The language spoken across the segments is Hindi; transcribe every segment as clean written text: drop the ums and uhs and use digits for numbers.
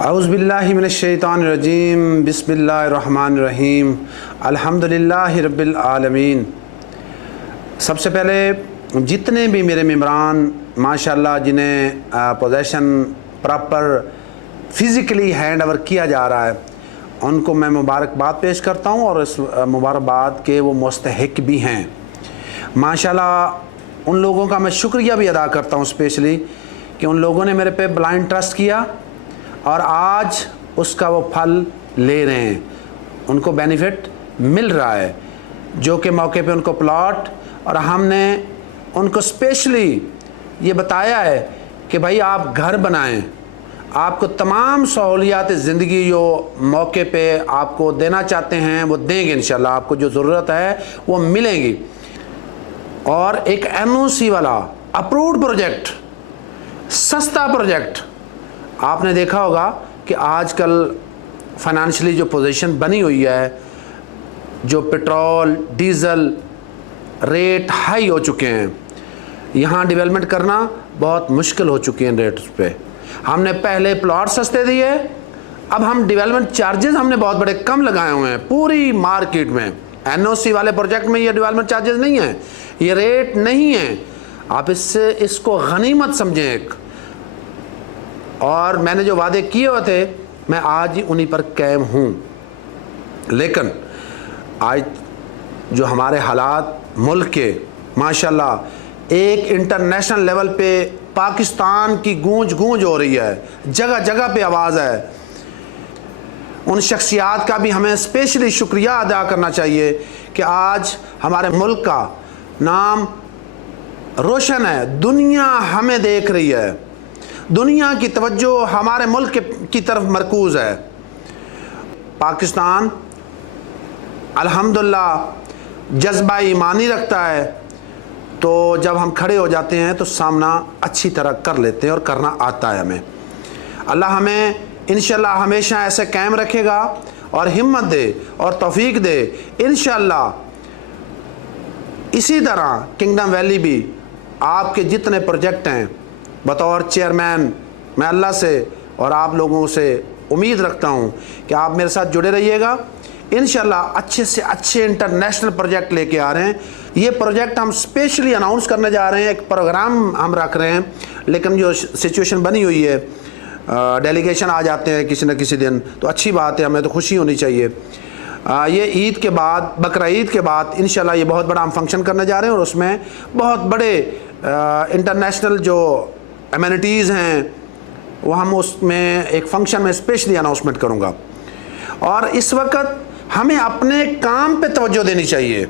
औज़ुबिल्लाहि मिनश्शैतानिर्रजीम बिस्मिल्लाहिर्रहमानिर्रहीम अल्हम्दुलिल्लाहि रब्बिल आलमीन। सबसे पहले जितने भी मेरे मेम्बरान माशाल्लाह जिन्हें possession proper physically hand over किया जा रहा है, उनको मैं मुबारकबाद पेश करता हूँ और इस मुबारकबाद के वो मुस्तहिक भी हैं। माशाल्लाह उन लोगों का मैं शुक्रिया भी अदा करता हूँ स्पेशली कि उन लोगों ने मेरे पे ब्लाइंड ट्रस्ट किया और आज उसका वो फल ले रहे हैं, उनको बेनिफिट मिल रहा है। जो कि मौके पे उनको प्लॉट और हमने उनको स्पेशली ये बताया है कि भाई आप घर बनाएं, आपको तमाम सहूलियात ज़िंदगी जो मौके पे आपको देना चाहते हैं वो देंगे इंशाल्लाह, आपको जो ज़रूरत है वो मिलेंगी। और एक एनओसी वाला अप्रूव्ड प्रोजेक्ट, सस्ता प्रोजेक्ट, आपने देखा होगा कि आजकल फाइनेंशियली जो पोजीशन बनी हुई है, जो पेट्रोल डीज़ल रेट हाई हो चुके हैं, यहाँ डेवलपमेंट करना बहुत मुश्किल हो चुकी हैं रेट्स पे। हमने पहले प्लॉट सस्ते दिए, अब हम डेवलपमेंट चार्जेस हमने बहुत बड़े कम लगाए हुए हैं पूरी मार्केट में। एनओसी वाले प्रोजेक्ट में ये डेवलपमेंट चार्जेस नहीं हैं, ये रेट नहीं है। आप इसको गनीमत समझें एक। और मैंने जो वादे किए हुए थे मैं आज ही उन्हीं पर कायम हूँ। लेकिन आज जो हमारे हालात मुल्क के माशाल्लाह एक इंटरनेशनल लेवल पे पाकिस्तान की गूंज हो रही है, जगह जगह पे आवाज़ है। उन शख्सियात का भी हमें स्पेशली शुक्रिया अदा करना चाहिए कि आज हमारे मुल्क का नाम रोशन है, दुनिया हमें देख रही है, दुनिया की तवज्जो हमारे मुल्क की तरफ मरकूज़ है। पाकिस्तान अल्हम्दुलिल्लाह जज्बा ईमानी रखता है, तो जब हम खड़े हो जाते हैं तो सामना अच्छी तरह कर लेते हैं और करना आता है हमें। अल्लाह हमें इंशाल्लाह हमेशा ऐसे कायम रखेगा और हिम्मत दे और तौफीक दे। इंशाल्लाह इसी तरह किंगडम वैली भी आपके जितने प्रोजेक्ट हैं, बतौर चेयरमैन मैं अल्लाह से और आप लोगों से उम्मीद रखता हूँ कि आप मेरे साथ जुड़े रहिएगा। इंशाल्लाह अच्छे से अच्छे इंटरनेशनल प्रोजेक्ट लेके आ रहे हैं। ये प्रोजेक्ट हम स्पेशली अनाउंस करने जा रहे हैं, एक प्रोग्राम हम रख रहे हैं। लेकिन जो सिचुएशन बनी हुई है, डेलीगेशन आ जाते हैं किसी न किसी दिन, तो अच्छी बात है, हमें तो खुशी होनी चाहिए। ये ईद के बाद, बकरा ईद के बाद इंशाल्लाह ये बहुत बड़ा हम फंक्शन करने जा रहे हैं और उसमें बहुत बड़े इंटरनेशनल जो एमिनिटीज़ हैं वो हम उसमें एक फ़ंक्शन में स्पेशली अनाउंसमेंट करूँगा। और इस वक्त हमें अपने काम पे तवज्जो देनी चाहिए।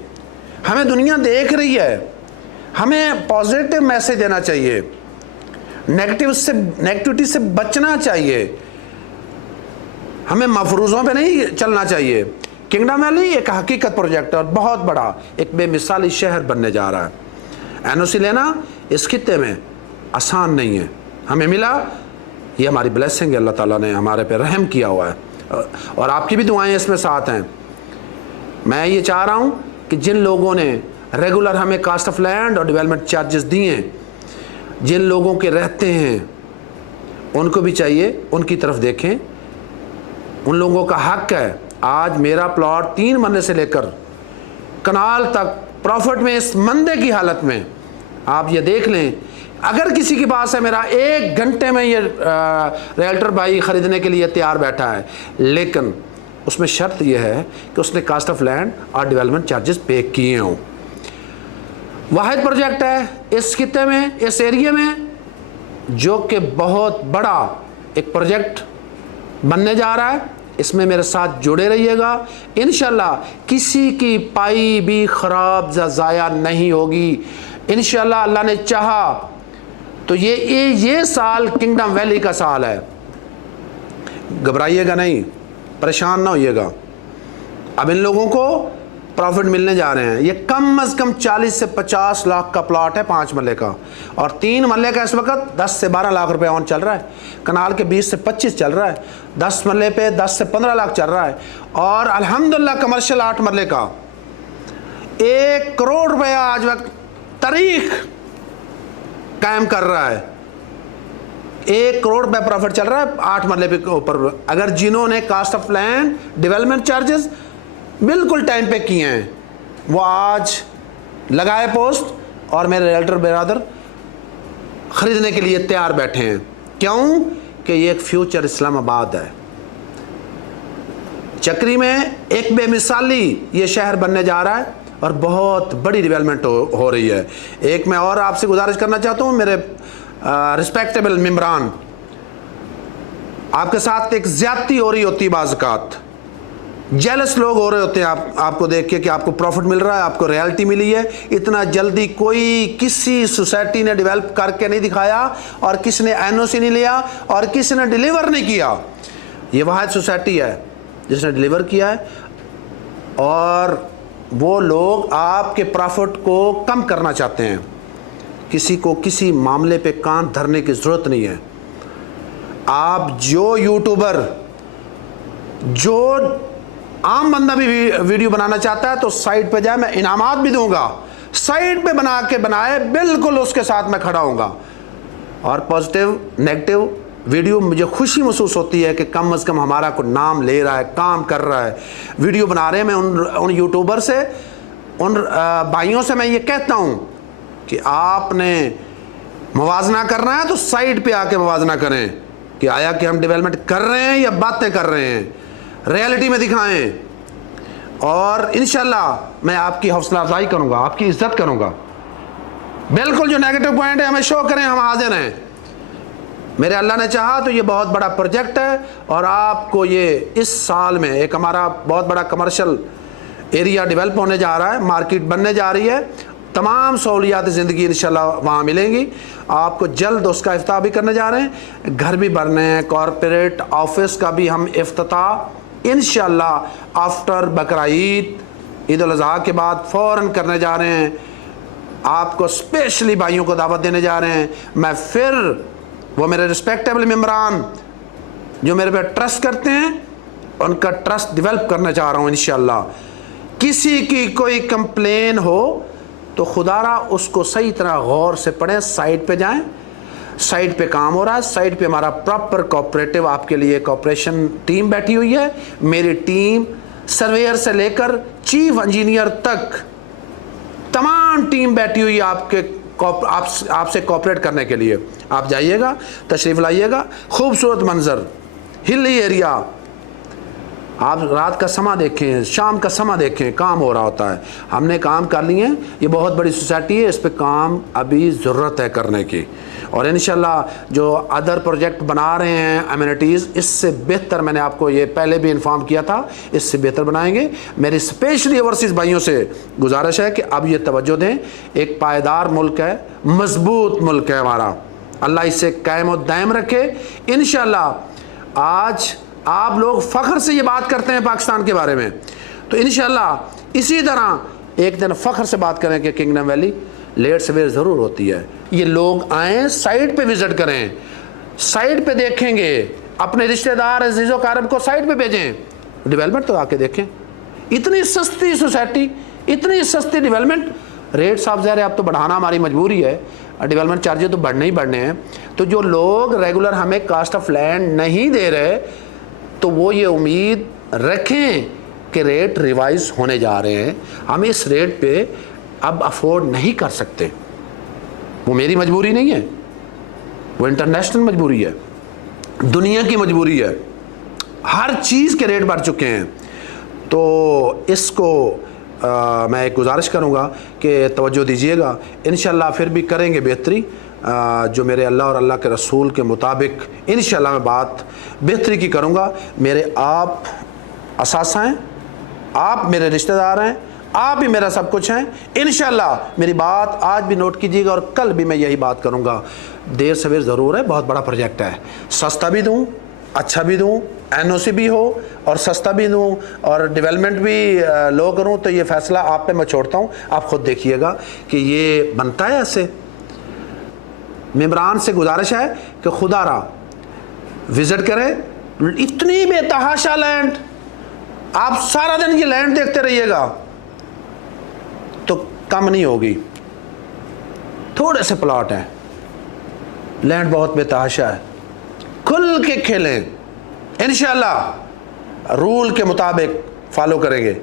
हमें दुनिया देख रही है, हमें पॉजिटिव मैसेज देना चाहिए, नेगेटिविटी से बचना चाहिए, हमें मफरूज़ों पे नहीं चलना चाहिए। किंगडम वैली एक हकीकत प्रोजेक्ट और बहुत बड़ा एक बेमिसाली शहर बनने जा रहा है। एनओसी लेना इस खित्ते में आसान नहीं है, हमें मिला, ये हमारी ब्लेसिंग है, अल्लाह ताला ने हमारे पे रहम किया हुआ है और आपकी भी दुआएं इसमें साथ हैं। मैं ये चाह रहा हूँ कि जिन लोगों ने रेगुलर हमें कास्ट ऑफ लैंड और डेवलपमेंट चार्जेस दिए, जिन लोगों के रहते हैं, उनको भी चाहिए उनकी तरफ देखें। उन लोगों का हक है। आज मेरा प्लॉट 3 मरले से लेकर कनाल तक प्रॉफिट में, इस मंदे की हालत में आप ये देख लें। अगर किसी के पास है, मेरा 1 घंटे में ये रियल्टर भाई ख़रीदने के लिए तैयार बैठा है, लेकिन उसमें शर्त यह है कि उसने कास्ट ऑफ लैंड और डेवलपमेंट चार्जेस पे किए हों। वाहिद प्रोजेक्ट है इस खित्ते में, इस एरिया में, जो कि बहुत बड़ा एक प्रोजेक्ट बनने जा रहा है। इसमें मेरे साथ जुड़े रहिएगा। इंशाल्लाह किसी की पाई भी ख़राब ज़ाया नहीं होगी। इंशाल्लाह अल्लाह ने चाहा तो ये साल किंगडम वैली का साल है। घबराइएगा नहीं, परेशान ना होइएगा। अब इन लोगों को प्रॉफिट मिलने जा रहे हैं। ये कम अज़ कम 40 से 50 लाख का प्लॉट है 5 मरले का, और 3 मरले का इस वक्त 10 से 12 लाख रुपए ऑन चल रहा है। कनाल के 20 से 25 चल रहा है, 10 मरले पे 10 से 15 लाख चल रहा है। और अल्हम्दुलिल्लाह कमर्शियल 8 मरले का 1 करोड़ रुपया आज वक्त तारीख कायम कर रहा है। 1 करोड़ रुपये प्रॉफिट चल रहा है 8 मरले पे ऊपर। अगर जिन्होंने cost of land development charges बिल्कुल टाइम पे किए हैं वो आज लगाए पोस्ट और मेरे रियल्टर बिरादर ख़रीदने के लिए तैयार बैठे हैं। क्यों कि ये एक फ्यूचर इस्लामाबाद है। चक्री में एक बेमिसाली ये शहर बनने जा रहा है और बहुत बड़ी डेवलपमेंट हो रही है। एक मैं और आपसे गुजारिश करना चाहता हूँ मेरे रिस्पेक्टेबल मेम्बरान, आपके साथ एक ज्यादती हो रही होती है, बाज़ जेलस लोग हो रहे होते हैं आपको देख के कि आपको प्रॉफिट मिल रहा है, आपको रियल्टी मिली है। इतना जल्दी कोई किसी सोसाइटी ने डेवलप करके नहीं दिखाया और किसी ने एनओसी नहीं लिया और किसी ने डिलीवर नहीं किया। ये वाहिद सोसाइटी है जिसने डिलीवर किया है और वो लोग आपके प्रॉफिट को कम करना चाहते हैं। किसी को किसी मामले पे कान धरने की ज़रूरत नहीं है। आप जो यूट्यूबर, जो आम बंदा भी वीडियो बनाना चाहता है तो साइड पे जाए, मैं इनामात भी दूंगा, साइड पे बना के बनाए, बिल्कुल उसके साथ मैं खड़ा हूँगा। और पॉजिटिव नेगेटिव वीडियो मुझे खुशी महसूस होती है कि कम से कम हमारा को नाम ले रहा है, काम कर रहा है, वीडियो बना रहे हैं। मैं उन यूट्यूबर से, उन भाइयों से मैं ये कहता हूँ कि आपने मुवाजना करना है तो साइड पे आके मुवाजना करें कि आया कि हम डेवलपमेंट कर रहे हैं या बातें कर रहे हैं, रियलिटी में दिखाएं। और इंशाल्लाह मैं आपकी हौसला अफजाई करूँगा, आपकी इज्जत करूँगा। बिल्कुल जो नेगेटिव पॉइंट है हमें शो करें, हम हाजिर हैं। मेरे अल्लाह ने चाहा तो ये बहुत बड़ा प्रोजेक्ट है और आपको ये इस साल में एक हमारा बहुत बड़ा कमर्शियल एरिया डेवलप होने जा रहा है, मार्केट बनने जा रही है, तमाम सहूलियात ज़िंदगी इंशाल्लाह वहाँ मिलेंगी आपको। जल्द उसका इफ्ताह भी करने जा रहे हैं, घर भी बनने हैं, कॉरपोरेट ऑफिस का भी हम इफ्तिताह इंशाल्लाह आफ्टर बकरा ईद, ईद उल अज़हा के बाद फ़ौरन करने जा रहे हैं। आपको स्पेशली भाइयों को दावत देने जा रहे हैं। मैं फिर वो मेरे रिस्पेक्टेबल मेम्बरान जो मेरे पे ट्रस्ट करते हैं उनका ट्रस्ट डेवलप करना चाह रहा हूँ इंशाल्लाह। किसी की कोई कंप्लेन हो तो खुदारा उसको सही तरह गौर से पढ़ें, साइट पे जाएं, साइट पे काम हो रहा है, साइट पे हमारा प्रॉपर कोऑपरेटिव आपके लिए कोऑपरेशन टीम बैठी हुई है। मेरी टीम सर्वेयर से लेकर चीफ इंजीनियर तक तमाम टीम बैठी हुई है आपसे कोऑपरेट करने के लिए। आप जाइएगा, तशरीफ़ लाइएगा, खूबसूरत मंजर, हिली एरिया। आप रात का समा देखें, शाम का समा देखें, काम हो रहा होता है। हमने काम कर लिए हैं, ये बहुत बड़ी सोसाइटी है, इस पे काम अभी ज़रूरत है करने की। और इंशाल्लाह जो अदर प्रोजेक्ट बना रहे हैं अम्यूनिटीज़, इससे बेहतर, मैंने आपको ये पहले भी इन्फॉर्म किया था, इससे बेहतर बनाएंगे। मेरी स्पेशली ओवरसीज़ भाइयों से गुजारिश है कि अब ये तवज्जो दें। एक पायदार मुल्क है, मजबूत मुल्क है हमारा, अल्लाह इसे कायम और दायम रखे इंशाल्लाह। आज आप लोग फ़ख्र से ये बात करते हैं पाकिस्तान के बारे में, तो इंशाल्लाह इसी तरह एक दिन फ़ख्र से बात करें कि किंगडम वैली लेट सवेर ज़रूर होती है। ये लोग आएँ, साइट पे विज़िट करें, साइट पे देखेंगे, अपने रिश्तेदार अज़ीज़ो कारब को साइट पे भेजें, डेवलपमेंट तो आके देखें। इतनी सस्ती सोसाइटी, इतनी सस्ती डेवलपमेंट, रेट साफ ज़ाहिर है अब तो बढ़ाना हमारी मजबूरी है, डेवलपमेंट चार्जेस तो बढ़ने ही बढ़ने हैं। तो जो लोग रेगुलर हमें कास्ट ऑफ लैंड नहीं दे रहे तो वो ये उम्मीद रखें कि रेट रिवाइज होने जा रहे हैं। हम इस रेट पे अब अफोर्ड नहीं कर सकते। वो मेरी मजबूरी नहीं है, वो इंटरनेशनल मजबूरी है, दुनिया की मजबूरी है। हर चीज़ के रेट बढ़ चुके हैं। तो इसको मैं एक गुजारिश करूँगा कि तवज्जो दीजिएगा। इंशाल्लाह फिर भी करेंगे बेहतरी, जो मेरे अल्लाह और अल्लाह के रसूल के मुताबिक इंशाल्लाह मैं बात बेहतरी की करूँगा। मेरे आप असासा हैं, आप मेरे रिश्तेदार हैं, आप भी मेरा सब कुछ हैं। इंशाल्लाह मेरी बात आज भी नोट कीजिएगा और कल भी मैं यही बात करूँगा। देर सवेर ज़रूर है, बहुत बड़ा प्रोजेक्ट है। सस्ता भी दूँ, अच्छा भी दूँ, एनओसी भी हो और सस्ता भी दूँ और डेवलपमेंट भी लो करूँ, तो ये फ़ैसला आप पे मैं छोड़ता हूँ। आप ख़ुद देखिएगा कि ये बनता है ऐसे। मेम्बरान से गुजारिश है कि खुदारा विज़िट करें। इतनी बेतहाशा लैंड, आप सारा दिन ये लैंड देखते रहिएगा तो कम नहीं होगी। थोड़े से प्लॉट हैं, लैंड बहुत बेतहाशा है। खुल के खेलें, इंशाल्लाह रूल के मुताबिक फॉलो करेंगे,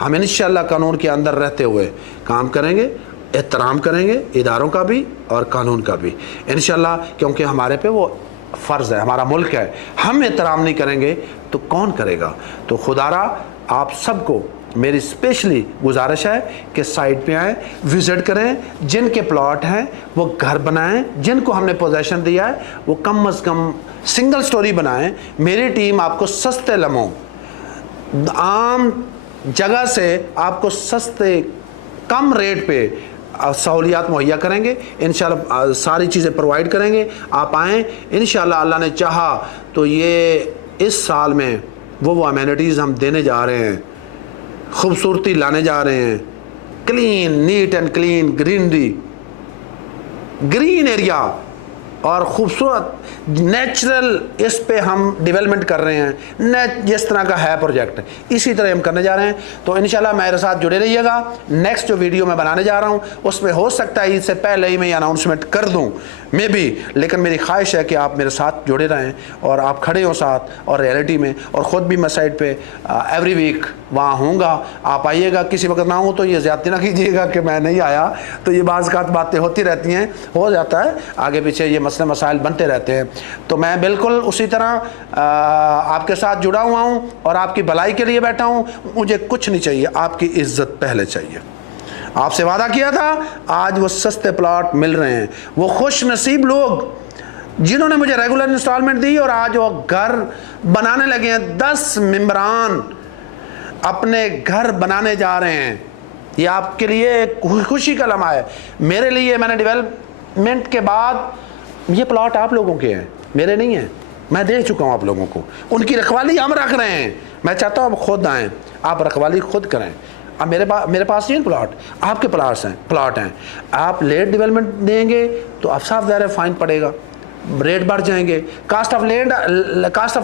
हम इंशाल्लाह कानून के अंदर रहते हुए काम करेंगे, एहतराम करेंगे इदारों का भी और कानून का भी इंशाल्लाह, क्योंकि हमारे पे वो फ़र्ज़ है, हमारा मुल्क है। हम एहतराम नहीं करेंगे तो कौन करेगा। तो खुदारा आप सबको मेरी स्पेशली गुजारिश है कि साइट पे आएँ, विज़िट करें, जिनके प्लॉट हैं वो घर बनाएं, जिनको हमने पोजेसन दिया है वो कम अज़ कम सिंगल स्टोरी बनाएं। मेरी टीम आपको सस्ते लम्हों, आम जगह से आपको सस्ते कम रेट पे सहूलियात मुहैया करेंगे, इंशाल्लाह सारी चीज़ें प्रोवाइड करेंगे। आप आएँ, इंशाल्लाह अल्लाह ने चाहा तो ये इस साल में वो अमेनिटीज़ हम देने जा रहे हैं, खूबसूरती लाने जा रहे हैं, clean, neat and clean greenery, green area और ख़ूबसूरत नेचुरल, इस पे हम डेवलपमेंट कर रहे हैं। जिस तरह का है प्रोजेक्ट इसी तरह हम करने जा रहे हैं। तो इंशाल्लाह मेरे साथ जुड़े रहिएगा। नेक्स्ट जो वीडियो मैं बनाने जा रहा हूँ उसमें हो सकता है इससे पहले ही मैं अनाउंसमेंट कर दूँ मे बी, लेकिन मेरी ख्वाहिश है कि आप मेरे साथ जुड़े रहें और आप खड़े हो साथ और रियलिटी में। और ख़ुद भी मैं साइट पे एवरी वीक वहाँ होऊंगा, आप आइएगा। किसी वक्त ना हो तो ये ज़्यादती ना कीजिएगा कि मैं नहीं आया, तो ये बातें होती रहती हैं, हो जाता है आगे पीछे, ये मसले मसाइल बनते रहते हैं। तो मैं बिल्कुल उसी तरह आपके साथ जुड़ा हुआ हूँ और आपकी भलाई के लिए बैठा हूँ। मुझे कुछ नहीं चाहिए, आपकी इज्जत पहले चाहिए। आपसे वादा किया था, आज वो सस्ते प्लॉट मिल रहे हैं। वो खुश नसीब लोग जिन्होंने मुझे रेगुलर इंस्टॉलमेंट दी और आज वो घर बनाने लगे हैं, 10 मेंबरान अपने घर बनाने जा रहे हैं। ये आपके लिए खुशी का लम्हा है, मेरे लिए। मैंने डेवलपमेंट के बाद ये प्लॉट आप लोगों के हैं, मेरे नहीं हैं, मैं दे चुका हूँ आप लोगों को। उनकी रखवाली हम रख रहे हैं। मैं चाहता हूँ आप खुद आएँ, आप रखवाली खुद करें। अब मेरे पास नहीं प्लॉट, आपके प्लॉट हैं। आप लेट डेवलपमेंट देंगे तो अब साफ ज़ाहिर फाइन पड़ेगा, रेट बढ़ जाएंगे। कास्ट ऑफ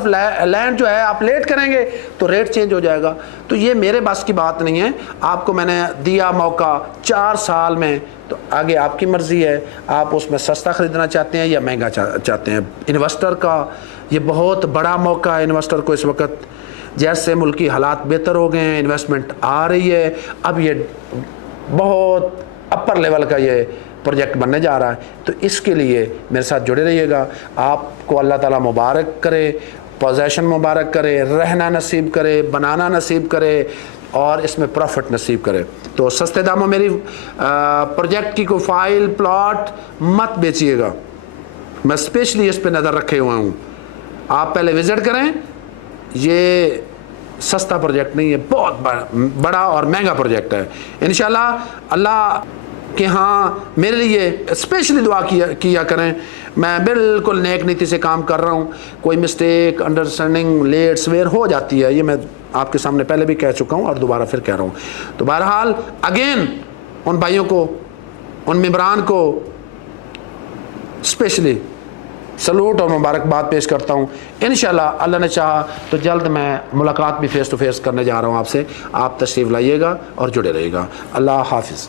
लैंड जो है आप लेट करेंगे तो रेट चेंज हो जाएगा। तो ये मेरे बस की बात नहीं है। आपको मैंने दिया मौका 4 साल में, तो आगे आपकी मर्ज़ी है, आप उसमें सस्ता ख़रीदना चाहते हैं या महंगा चाहते हैं। इन्वेस्टर का ये बहुत बड़ा मौका है। इन्वेस्टर को इस वक्त जैसे मुल्क की हालात बेहतर हो गए हैं, इन्वेस्टमेंट आ रही है, अब ये बहुत अपर लेवल का ये प्रोजेक्ट बनने जा रहा है। तो इसके लिए मेरे साथ जुड़े रहिएगा। आपको अल्लाह ताला मुबारक करे, पोजेसन मुबारक करे, रहना नसीब करे, बनाना नसीब करे और इसमें प्रॉफिट नसीब करे। तो सस्ते दामों मेरी प्रोजेक्ट की कोई फाइल प्लॉट मत बेचिएगा, मैं स्पेशली इस पे नज़र रखे हुआ हूँ। आप पहले विज़िट करें। ये सस्ता प्रोजेक्ट नहीं है, बहुत बड़ा और महंगा प्रोजेक्ट है। इंशाल्लाह अल्लाह कि हाँ मेरे लिए स्पेशली दुआ किया करें। मैं बिल्कुल नेक नीति से काम कर रहा हूँ। कोई मिस्टेक, अंडरस्टैंडिंग लेट सवेर हो जाती है, ये मैं आपके सामने पहले भी कह चुका हूँ और दोबारा फिर कह रहा हूँ। तो बहरहाल अगेन उन भाइयों को, उन मेंबरान को स्पेशली सलूट और मुबारकबाद पेश करता हूँ। इंशाल्लाह अल्लाह ने चाहा तो जल्द मैं मुलाकात भी फ़ेस टू फेस करने जा रहा हूँ आपसे। आप तशरीफ़ लाइएगा और जुड़े रहिएगा। अल्लाह हाफिज़।